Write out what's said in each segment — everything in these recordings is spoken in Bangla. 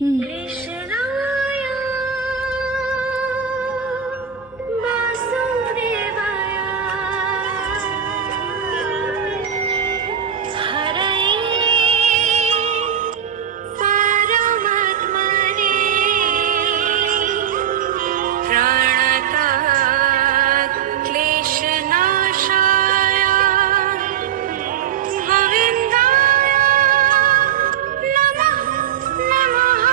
হুম। कृष्णाय वासुदेवाय हरये परमात्मने प्रणतात् क्लेशनाशाय गोविन्दाय नमः नमः।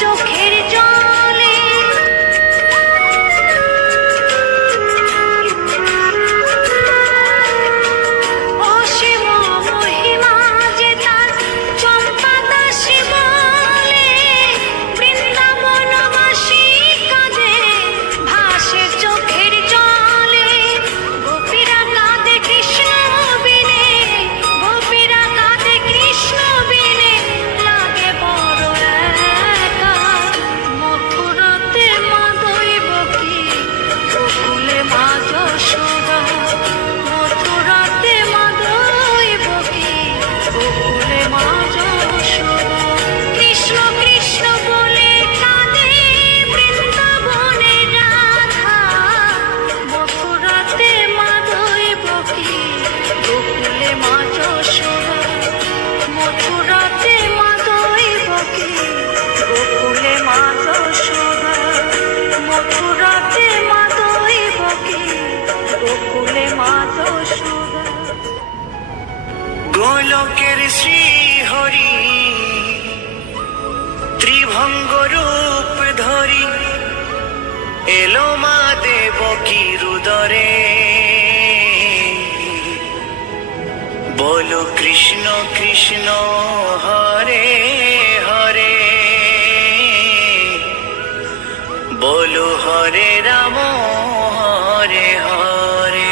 চোখের জলে অসীম মহিমা যে তার চম্পা দাসী বলে বৃন্দাবনবাসী কাঁদে ভাসে চোখের জলে গোপীরা কাঁদে কৃষ্ণ বিনে গোপীরা কাঁদে কৃষ্ণ বিনে লাগে বড় একা মথুরাতে মা দৈবকী গোকুলে মা যশোদা মথুরাতে মা দৈবকী গোকুলে মা যশোদা কৃষ্ণ কৃষ্ণ বলে কাঁদে বৃন্দাবনে রাধা মথুরাতে মা দৈবকী গোকুলে মা যশোদা মথুরাতে মা দৈবকী গোকুলে মা যশোদা মথুরাতে মা দৈবকী গোকুলে মা যশোদা গোলকের শ্রী হরি ত্রিভঙ্গ রূপ ধরি এলো মা দেবকীর উদরে বলো কৃষ্ণ কৃষ্ণ হরে হরে বলো হরে রাম হরে হরে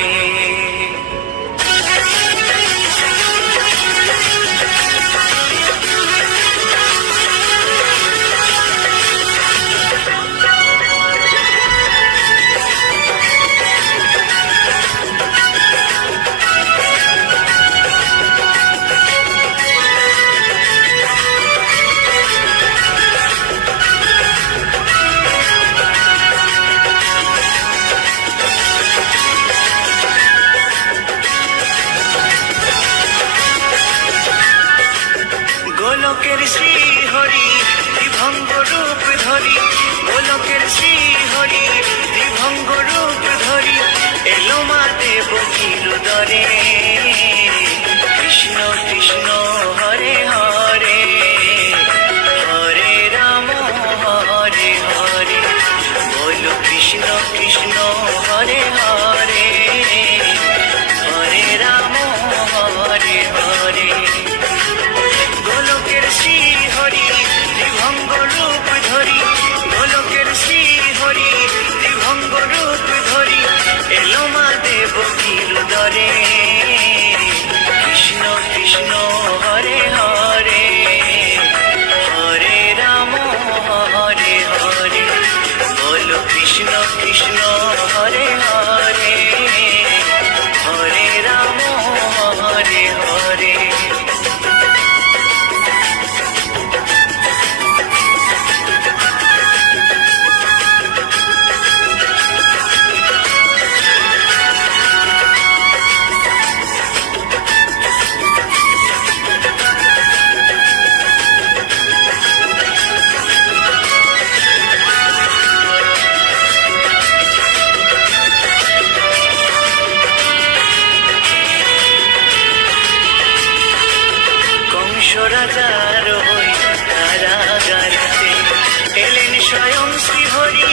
গোলকের শ্রী হরি ত্রিভঙ্গ রূপ ধরি গোলকের শ্রী হরি ত্রিভঙ্গ রূপ ধরি এলো মা দেবকীর উদরে কৃষ্ণ কৃষ্ণ হরে হরে হরে রাম হরে হরে বলো কৃষ্ণ কৃষ্ণ হরে হরে হরে রাম হরে হরে গোলকের শ্রী হরি ত্রিভঙ্গ রূপ ধরি গোলকের শ্রী হরি ত্রিভঙ্গ রূপ ধরি এলো মা দেবকীর উদরে কৃষ্ণ কৃষ্ণ হরে হরে হরে রাম হরে হরে বলো কৃষ্ণ কৃষ্ণ হরে হরে হরে রাম হরে হরে কংস রাজার ওই কারাগারেতে এলেন স্বয়ং শ্রীহরি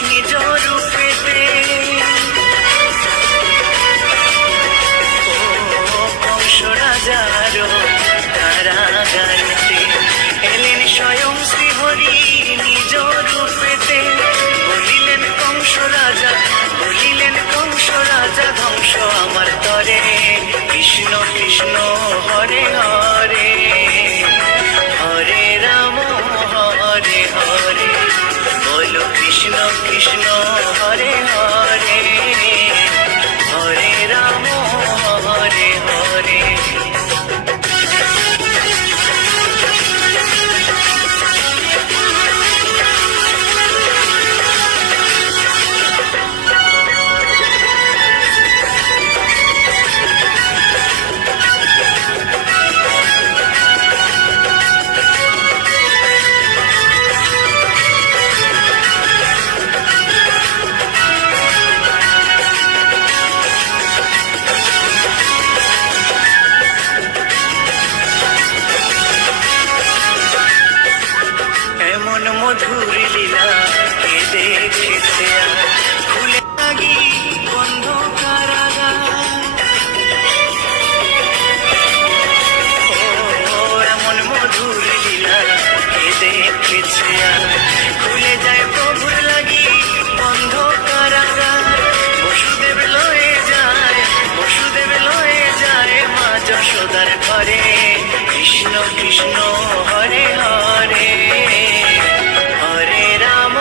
নিজ রূপেতে ও কংস রাজার ওই কারাগারেতে এলেন স্বয়ং শ্রীহরি নিজ রূপেতে বলিলেন কংস রাজা ধ্বংস আমার তরে কৃষ্ণ কৃষ্ণ হরে হরে হরে রাম হরে হরে বলো কৃষ্ণ কৃষ্ণ হরে হরে হরে রাম হরে হরে মধুর লীলা কে দেখেছে আর খুলে লাগি বন্ধ কারাগার। ও এমন মধুর লীলা কে দেখেছে আর খুলে যায় প্রভুর লাগি বন্ধ কারাগার। বসুদেব লয়ে যায়, বসুদেব লয়ে যায় মা যশোদার ঘরে। কৃষ্ণ কৃষ্ণ হরে হরে, হরে রাম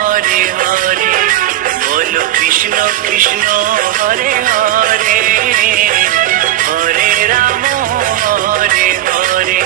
হরে হরে, বলো কৃষ্ণ কৃষ্ণ হরে হরে, হরে রাম হরে হরে।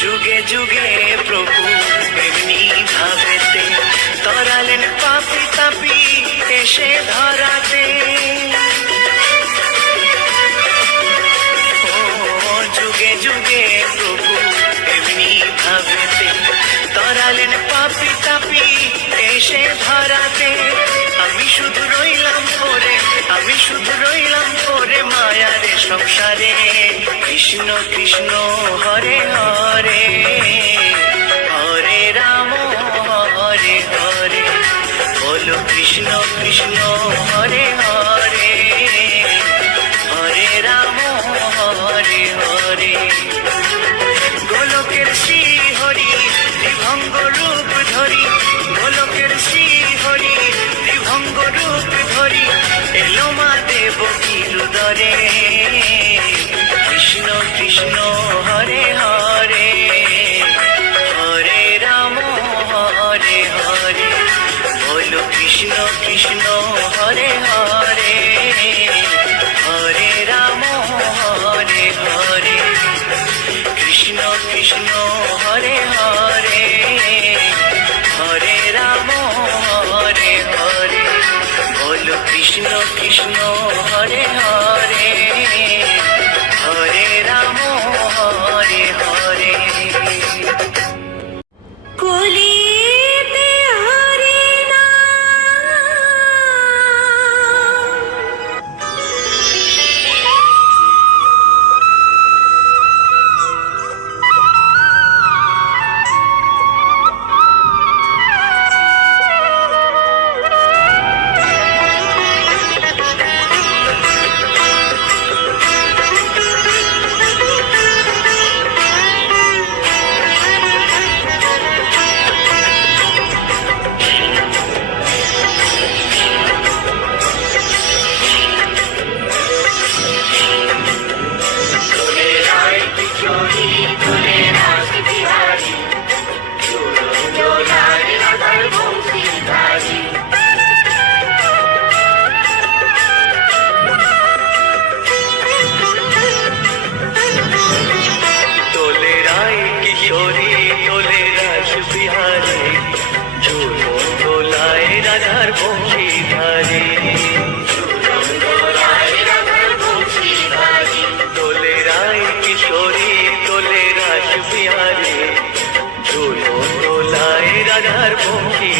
যুগে যুগে প্রভু এমনি ভাবেতে তরালেন পাপি তাপি এসে ধরাতে। ও যুগে যুগে প্রভু এমনি ভাবেতে তরালেন পাপি তাপি এসে ধরাতে। আমি শুধু রইলাম পরে, আমি শুধু রইলাম পরে মায়ারে সংসারে। কৃষ্ণ কৃষ্ণ হরে হরে, হরে রাম হরে হরে, বলো কৃষ্ণ কৃষ্ণ হরে হরে, হরে রাম হরে হরে। গোলকের শ্রী হরি ত্রিভঙ্গ রূপ ধরি, গোলকের শ্রী হরি ত্রিভঙ্গ রূপ ধরি, এলো মা দেবকীর উদরে। কৃষ্ণ কৃষ্ণ হরে হরে, হরে রাম হরে হরে, বলো কৃষ্ণ কৃষ্ণ হরে হরে, হরে রাম হরে হরে। কৃষ্ণ কৃষ্ণ হরে হরে, হরে রাম হরে হরে, বলো কৃষ্ণ কৃষ্ণ হরে হরে, হরে রাম হরে হরে। কলিতে হরি তোলে রায় কিশোরী তোলে রাস বিহারী, ঝুলন দোলায় রাধার বংশী ধারী। তোলে রায় কিশোরী তোলে রাস বিহারী, ঝুলন দোলায় রাধার বংশী